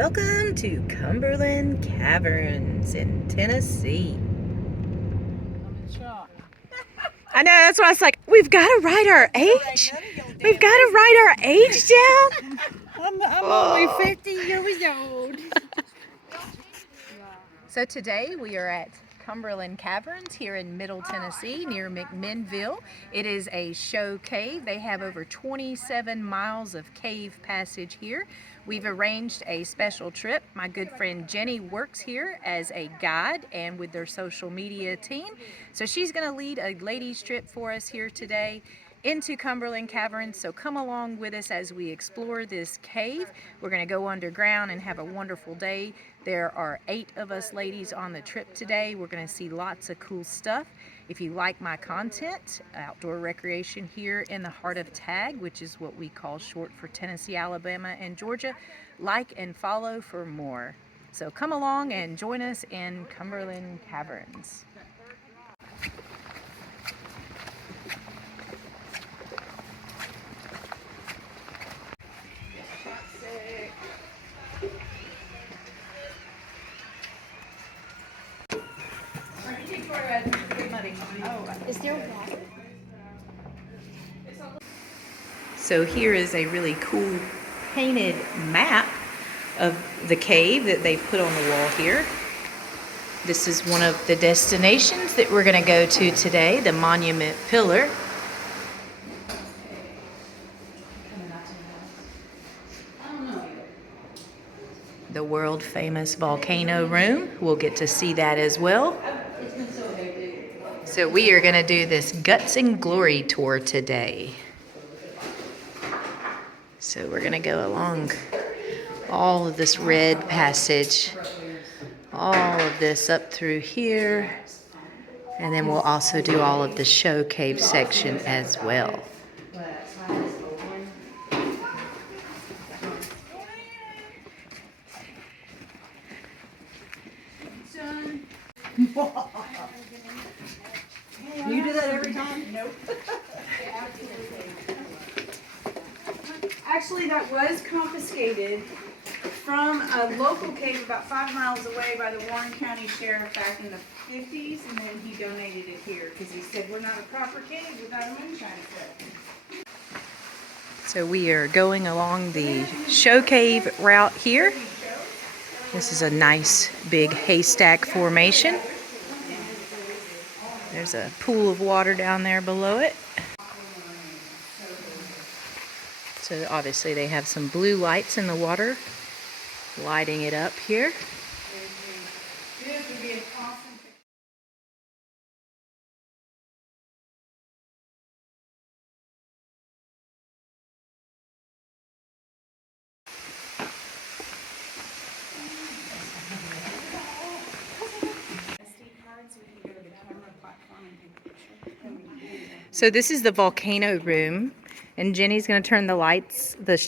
Welcome to Cumberland Caverns in Tennessee. I know, that's why I was like, we've got to write our age. We've got to write our age down. I'm only 50 years old. So today we are at Cumberland Caverns here in Middle Tennessee near McMinnville. It is a show cave. They have over 27 miles of cave passage here. We've arranged a special trip. My good friend Jenny works here as a guide and with their social media team. So she's going to lead a ladies trip for us here today into Cumberland Caverns. So come along with us as we explore this cave. We're going to go underground and have a wonderful day. There are 8 of us ladies on the trip today. We're going to see lots of cool stuff. If you like my content, outdoor recreation here in the heart of TAG, which is what we call short for Tennessee, Alabama, and Georgia, like and follow for more. So come along and join us in Cumberland Caverns. Is there water? So here is a really cool painted map of the cave that they put on the wall here. This is one of the destinations that we're going to go to today, the Monument Pillar. The world famous volcano room. We'll get to see that as well. So we are going to do this Guts and Glory tour today. So we're going to go along all of this red passage, all of this up through here, and then we'll also do all of the show cave section as well. You do that every time? Nope. Actually, that was confiscated from a local cave about 5 miles away by the Warren County Sheriff back in the 50s, and then he donated it here because he said we're not a proper cave without a moonshine set. So we are going along the show cave route here. This is a nice big haystack formation. There's a pool of water down there below it. So obviously they have some blue lights in the water, lighting it up here. So this is the volcano room, and Jenny's going to turn the lights, the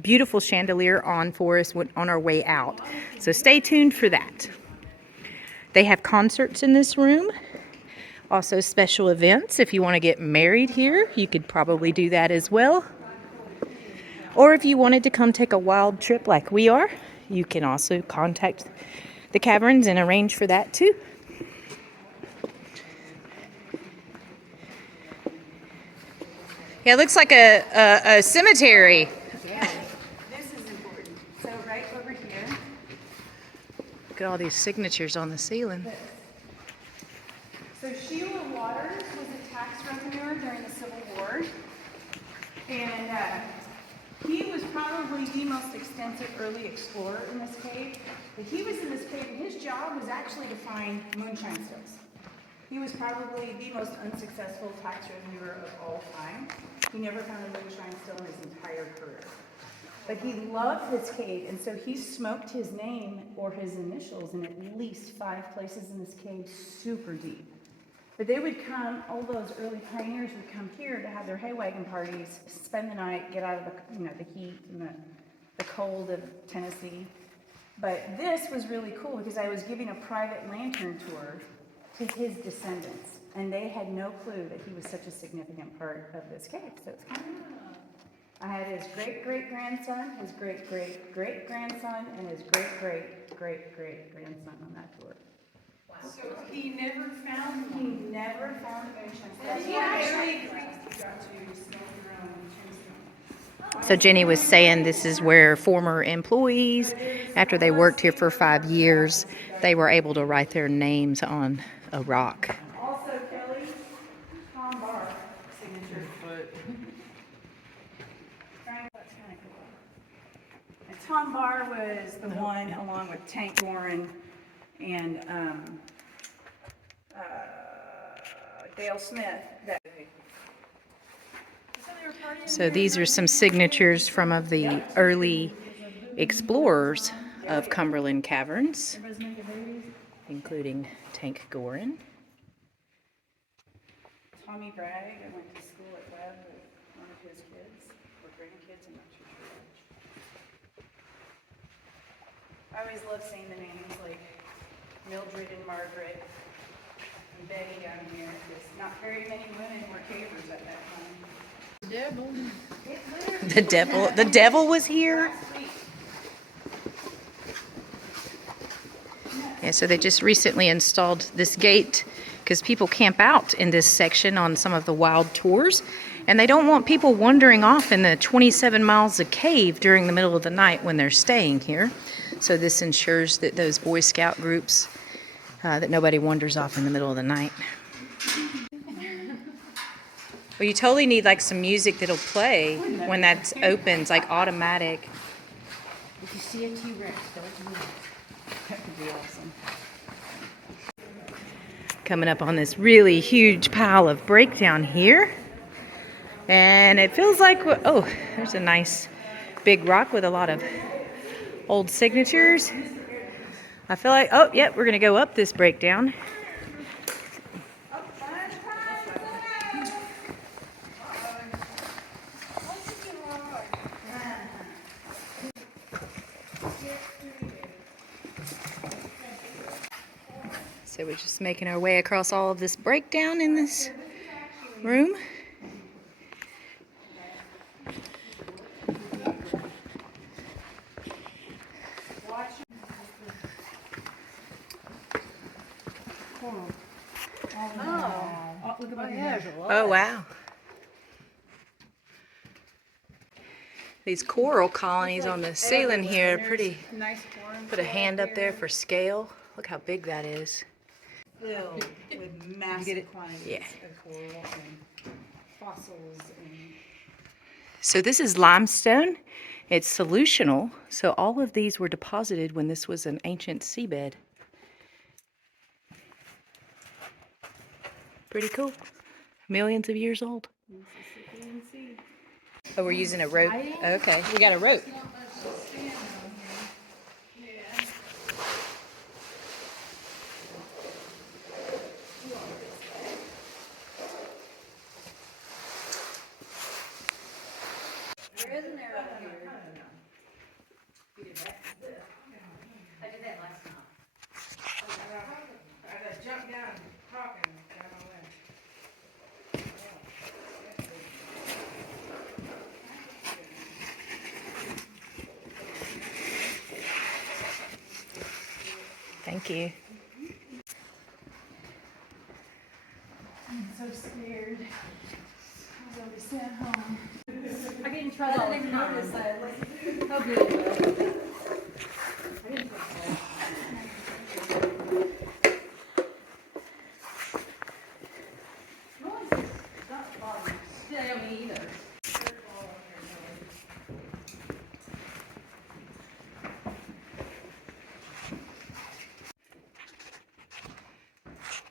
beautiful chandelier on for us on our way out. So stay tuned for that. They have concerts in this room, also special events. If you want to get married here, you could probably do that as well. Or if you wanted to come take a wild trip like we are, you can also contact the caverns and arrange for that too. Yeah, it looks like a cemetery. Yeah, this is important. So right over here. Look at all these signatures on the ceiling. So Sheila Waters was a tax revenue during the Civil War, and he was probably the most extensive early explorer in this cave. But he was in this cave, and his job was actually to find moonshine stills. He was probably the most unsuccessful tax revenuer of all time. He never found a moonshine still in his entire career. But he loved this cave, and so he smoked his name or his initials in at least 5 places in this cave, super deep. But they would come, all those early pioneers would come here to have their hay wagon parties, spend the night, get out of the heat and the cold of Tennessee. But this was really cool because I was giving a private lantern tour to his descendants, and they had no clue that he was such a significant part of this cave. So it's kind of I had his great-great-grandson, his great-great-great-grandson, and his great-great-great-great-grandson on that tour. Wow. So he never found ancient stuff. He actually got to smoke around tombstone. So Jenny was saying this is where former employees, after they worked here for 5 years, they were able to write their names on a rock. Also, Kelly, Tom Barr signature. Frank, that's kind of cool. And Tom Barr was the one, along with Tank Warren and Dale Smith, that. So these are some signatures from of the early explorers of Cumberland Caverns, including Tank Gorin. Tommy Bragg, I went to school at Webb with one of his kids, or grandkids, I'm not too sure which. I always love seeing the names like Mildred and Margaret and Betty down here, because not very many women were cavers at that time. The devil was here. Yeah, so they just recently installed this gate because people camp out in this section on some of the wild tours, and they don't want people wandering off in the 27 miles of cave during the middle of the night when they're staying here. So this ensures that those Boy Scout groups, that nobody wanders off in the middle of the night. Well, you totally need like some music that'll play when that opens, like automatic. If you see a T-Rex, don't move. That would be awesome. Coming up on this really huge pile of breakdown here. And it feels like, oh, there's a nice big rock with a lot of old signatures. I feel like, oh, yep, we're going to go up this breakdown. So we're just making our way across all of this breakdown in this room. Oh, look at that. Oh, wow. These coral colonies on the ceiling here are pretty. Nice form. Put a hand up there for scale. Look how big that is. Filled with massive quantities Yeah. of coral and fossils and. So this is limestone. It's solutional. So all of these were deposited when this was an ancient seabed. Pretty cool. Millions of years old. Oh, we're using a rope. Okay, we got a rope. There is an arrow here. I did that last night. I jumped down talking down my way. Thank you. I'm so scared. I was always sent home. I get in trouble all the time. Oh, good. Yeah, I don't either.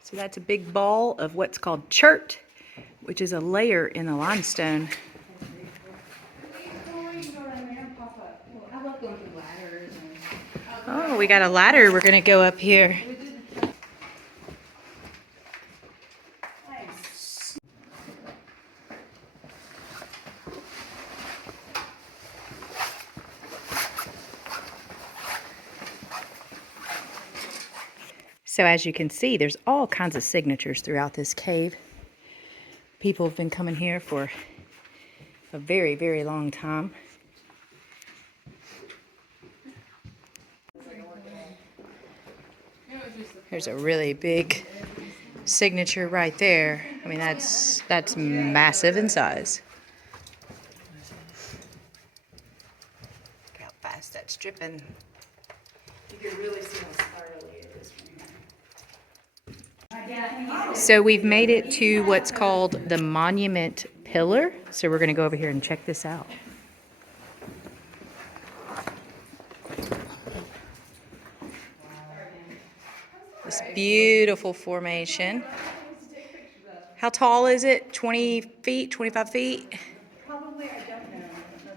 So that's a big ball of what's called chert, which is a layer in the limestone. I love going through ladders. Oh, we got a ladder. We're going to go up here. So as you can see, there's all kinds of signatures throughout this cave. People have been coming here for a very, very long time. There's a really big signature right there. I mean, that's massive in size. Look how fast that's dripping. You can really see how spirally it is from here. So we've made it to what's called the Monument Pillar. So we're going to go over here and check this out. This beautiful formation. How tall is it? 20 feet, 25 feet? Probably, I don't know.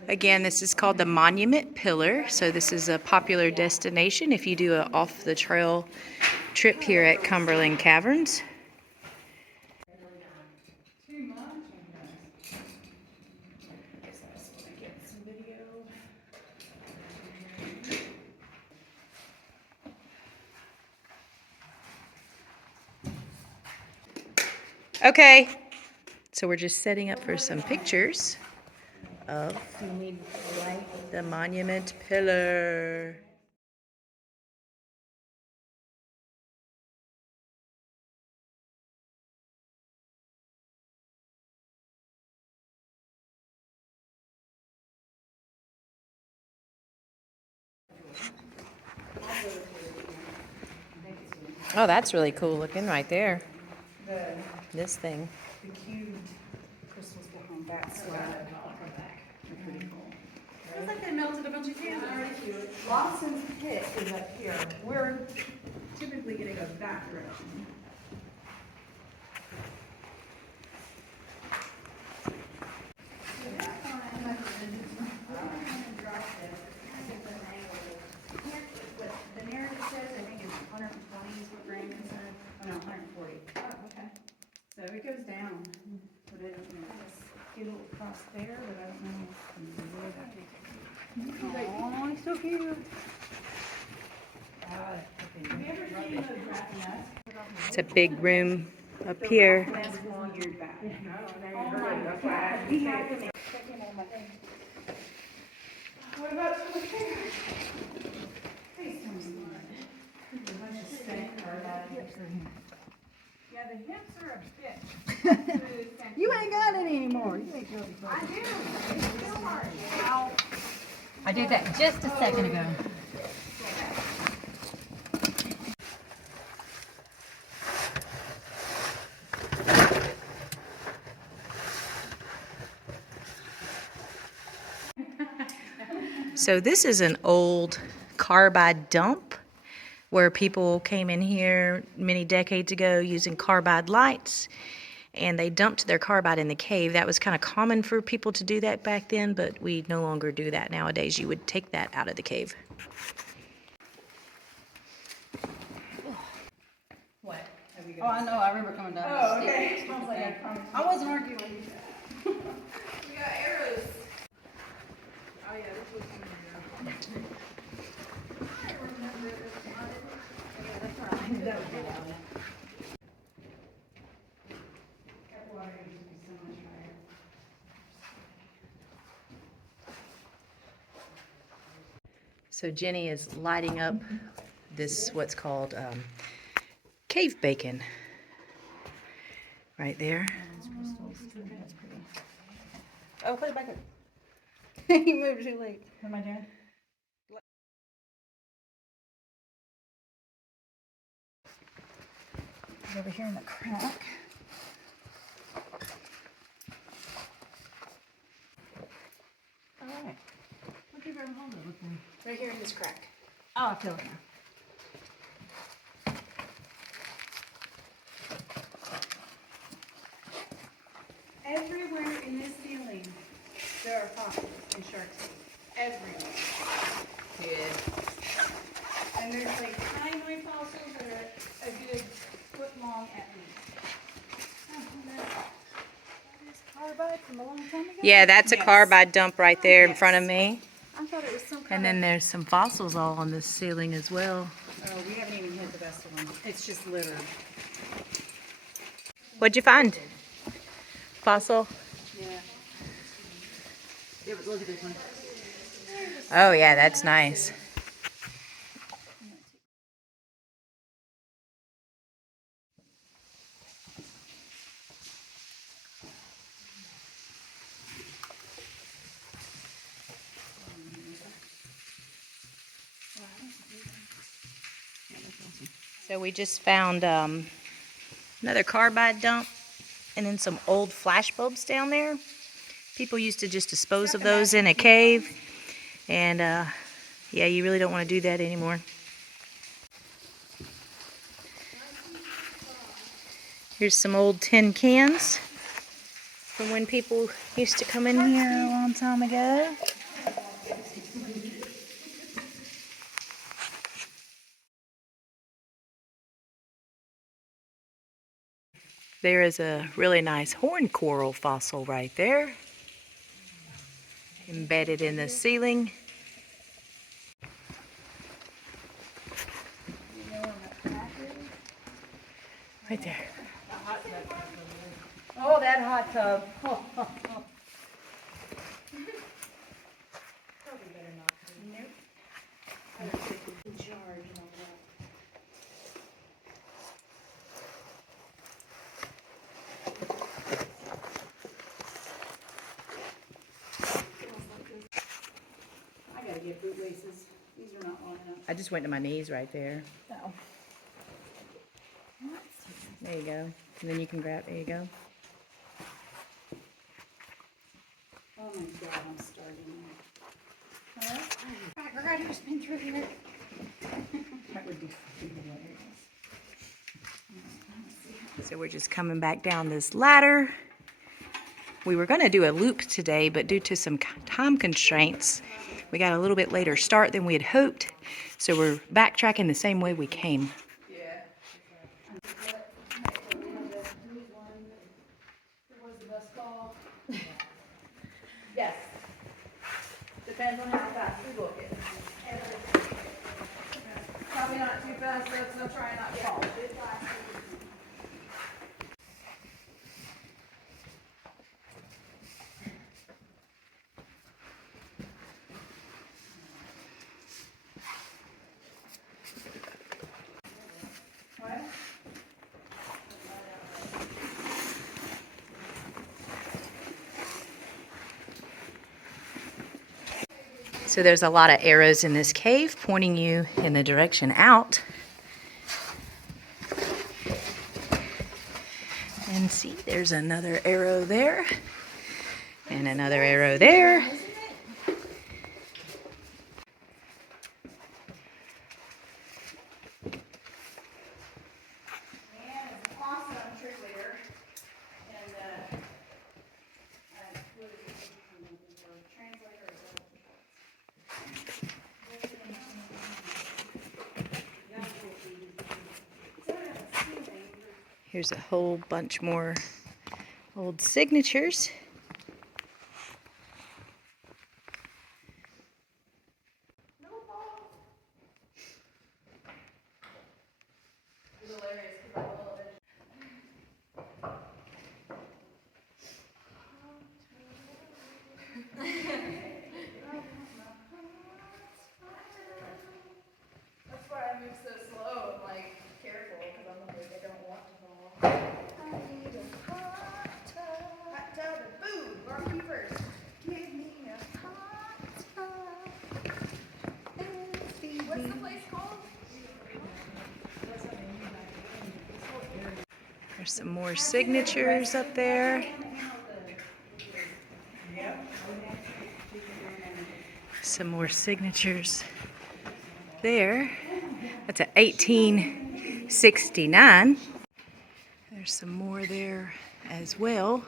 Again, this is called the Monument Pillar. So this is a popular destination if you do an off-the-trail trip here at Cumberland Caverns. Okay, so we're just setting up for some pictures of the Monument Pillar. Oh, that's really cool looking right there. This thing. The cubed crystals behind that slab. Pretty cool. Looks like they melted a bunch of candles. Lawson's pit is up here. We're typically gonna go that direction. The narrative says, I think it's 120 is what Brandon said. Oh, no, 140. Oh, okay. So it goes down, but it, you know, It'll cross there, but I don't know where that takes oh, it's so cute. Have you ever seen those wrapping us? It's a big room up here. That's weird back. Oh my God. We have to make checking on my thing. What about some chairs? Please tell me more. A bunch of stank cardboard. Yeah, the hips are a bitch. You ain't got any anymore. You ain't really I do. It's still hard. Ow. I did that just a second ago. So this is an old carbide dump where people came in here many decades ago using carbide lights, and they dumped their carbide in the cave. That was kind of common for people to do that back then, but we no longer do that nowadays. You would take that out of the cave. What? Oh, I know. I remember coming down. Oh, okay. Sounds like I promised. I wasn't arguing. We got arrows. Oh, yeah, this was So Jenny is lighting up this, what's called cave bacon. Right there. Oh, put it back up. You moved too late. What am I doing? Over here in the crack. All right. What did I hold it with me? Right here in this crack. Oh, I feel it now. Everywhere in this ceiling, there are fossils and sharks' teeth. Everywhere. Yeah. And there's like tiny fossils that are a good foot long at least. Oh, that is carbide from a long time ago? Yeah, that's a Yes. carbide dump right there in Yes. front of me. I thought it was some kind And then there's some fossils all on this ceiling as well. Oh, we haven't even hit the best of them. It's just littered. What'd you find? Fossil? Yeah. Yeah, but look at this one. Oh yeah, that's nice. So we just found another carbide dump and then some old flash bulbs down there. People used to just dispose of those in a cave. And yeah, you really don't want to do that anymore. Here's some old tin cans from when people used to come in here a long time ago. There is a really nice horn coral fossil right there, embedded in the ceiling. Right there. Oh, that hot tub. I gotta get bootlaces. These are not long enough. I just went to my knees right there. Oh. There you go. And then you can grab, there you go. Oh my God, I'm starving. Huh? Right, who's been through here? That would be fucking hilarious. So we're just coming back down this ladder. We were going to do a loop today, but due to some time constraints, we got a little bit later start than we had hoped. So we're backtracking the same way we came. Yes. Depends on how fast we book it. Probably not too fast, so try not to fall. So there's a lot of arrows in this cave pointing you in the direction out. And see, there's another arrow there. And another arrow there. Here's a whole bunch more old signatures. That's why I move so slow. I'm like careful because I'm like I don't want to fall. I need a hot tub and food. Barbecue first. Give me a hot tub. What's the place called? There's some more signatures up there. Some more signatures there. That's a 1869. There's some more there as well.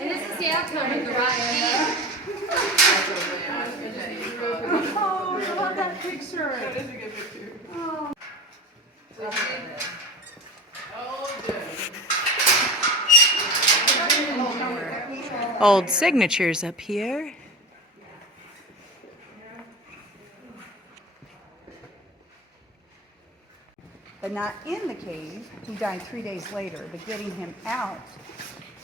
And this is the outcome of the right. Oh, I love that picture. That is a good picture. Oh, good. old signatures up here. But not in the cave. He died 3 days later, but getting him out.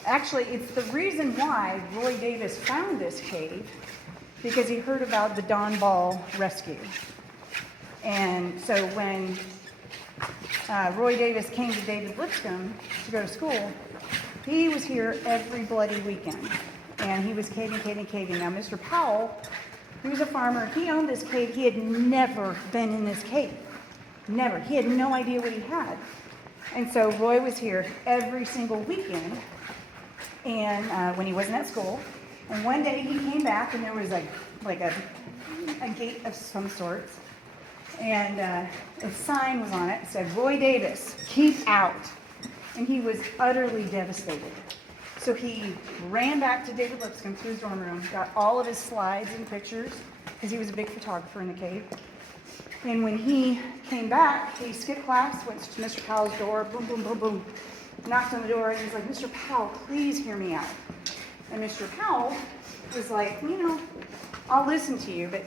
Actually, it's the reason why Roy Davis found this cave, because he heard about the Don Ball rescue. And so when Roy Davis came to David Lipscomb to go to school, he was here every bloody weekend. And he was caving. Now, Mr. Powell, he was a farmer. He owned this cave. He had never been in this cave. Never. He had no idea what he had. And so Roy was here every single weekend, and when he wasn't at school. And one day he came back, and there was a gate of some sorts, and a sign was on it. It said, "Roy Davis, keep out." And he was utterly devastated. So he ran back to David Lipscomb to his dorm room, got all of his slides and pictures, because he was a big photographer in the cave. And when he came back, he skipped class, went to Mr. Powell's door, boom, boom, boom, boom, knocked on the door, and he's like, "Mr. Powell, please hear me out." And Mr. Powell was like, "I'll listen to you, but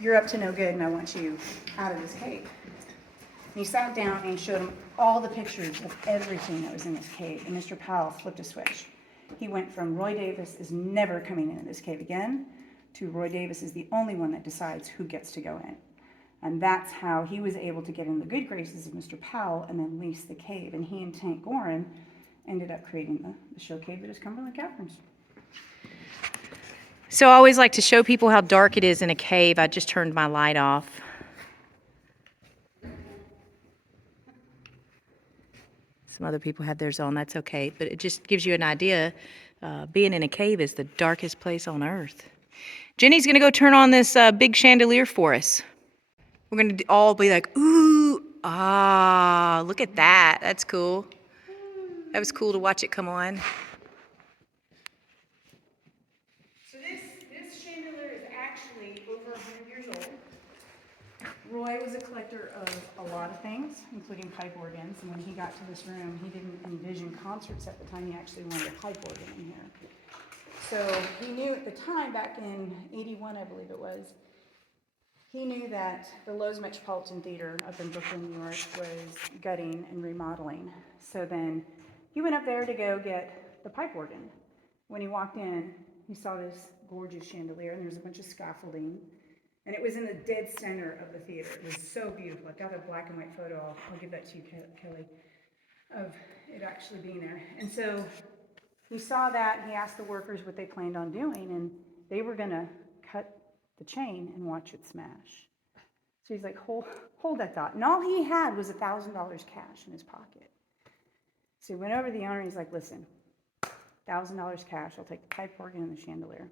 you're up to no good, and I want you out of this cave." And he sat down and showed him all the pictures of everything that was in this cave, and Mr. Powell flipped a switch. He went from Roy Davis is never coming into this cave again to Roy Davis is the only one that decides who gets to go in. And that's how he was able to get in the good graces of Mr. Powell and then lease the cave. And he and Tank Gorin ended up creating the show cave that is Cumberland Caverns. So I always like to show people how dark it is in a cave. I just turned my light off. Some other people had theirs on, that's okay. But it just gives you an idea. Being in a cave is the darkest place on earth. Jenny's going to go turn on this big chandelier for us. We're going to all be like, ooh, ah, look at that. That's cool. That was cool to watch it come on. So this chandelier is actually over 100 years old. Roy was a collector of a lot of things, including pipe organs. And when he got to this room, he didn't envision concerts at the time. He actually wanted a pipe organ in here. So he knew at the time, back in 81, I believe it was, he knew that the Lowe's Metropolitan Theater up in Brooklyn, New York, was gutting and remodeling. So then he went up there to go get the pipe organ. When he walked in, he saw this gorgeous chandelier, and there was a bunch of scaffolding. And it was in the dead center of the theater. It was so beautiful. I got a black and white photo. I'll give that to you, Kelly, of it actually being there. And so he saw that, and he asked the workers what they planned on doing, and they were going to cut the chain and watch it smash. So he's like, hold that thought. And all he had was $1,000 cash in his pocket. So he went over to the owner, and he's like, "Listen, $1,000 cash. I'll take the pipe organ and the chandelier."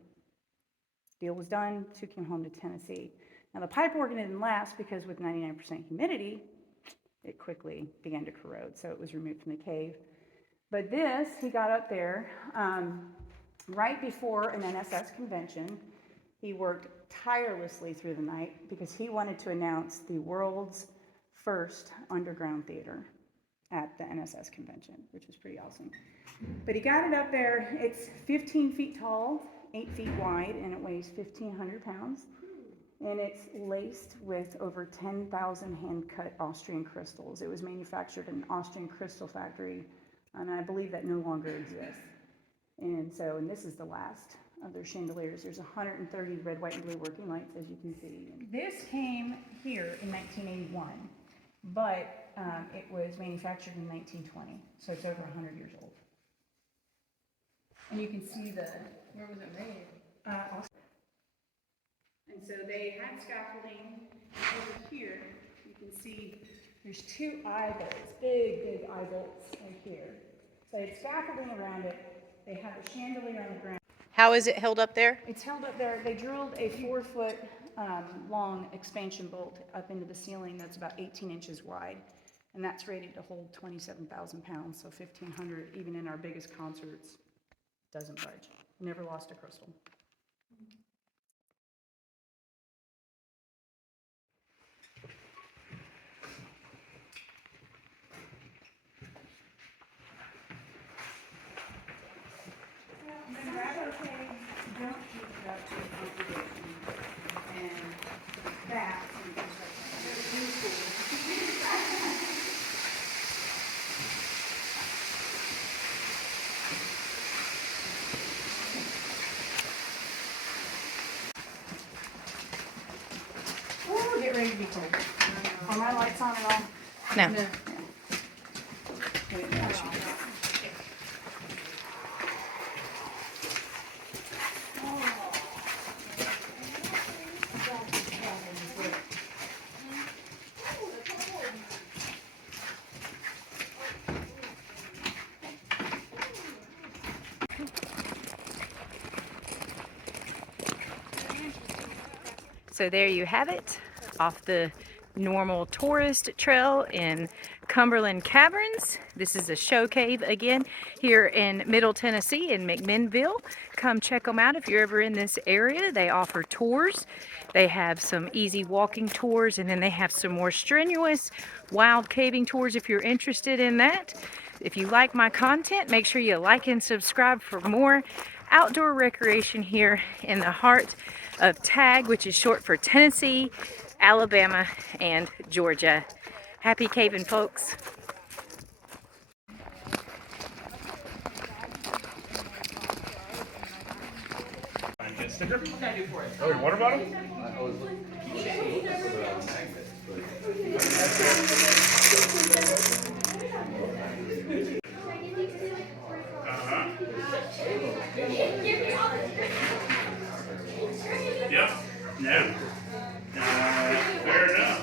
Deal was done, took him home to Tennessee. Now the pipe organ didn't last because with 99% humidity, it quickly began to corrode. So it was removed from the cave. But this, he got up there right before an NSS convention. He worked tirelessly through the night because he wanted to announce the world's first underground theater at the NSS convention, which was pretty awesome. But he got it up there. It's 15 feet tall, 8 feet wide, and it weighs 1,500 pounds. And it's laced with over 10,000 hand-cut Austrian crystals. It was manufactured in an Austrian crystal factory, and I believe that no longer exists. And this is the last of their chandeliers. There's 130 red, white, and blue working lights, as you can see. This came here in 1981, but it was manufactured in 1920, so it's over 100 years old. And you can see Where was it made? And so they had scaffolding over here. You can see there's two eye bolts, big eye bolts right here. So they had scaffolding around it. They had the chandelier on the ground. How is it held up there? It's held up there. They drilled a 4-foot long expansion bolt up into the ceiling that's about 18 inches wide. And that's rated to hold 27,000 pounds, so 1,500, even in our biggest concerts, doesn't budge. Never lost a crystal. And then right over Are my lights on at all? No. So there you have it, off the normal tourist trail in Cumberland Caverns. This is a show cave again here in Middle Tennessee in McMinnville. Come check them out if you're ever in this area. They offer tours. They have some easy walking tours, and then they have some more strenuous wild caving tours if you're interested in that. If you like my content, make sure you like and subscribe for more outdoor recreation here in the heart of TAG, which is short for Tennessee, Alabama, and Georgia. Happy caving, folks. Sticker? What can I do for it? Oh, your water bottle? Yep. Yeah. Fair enough.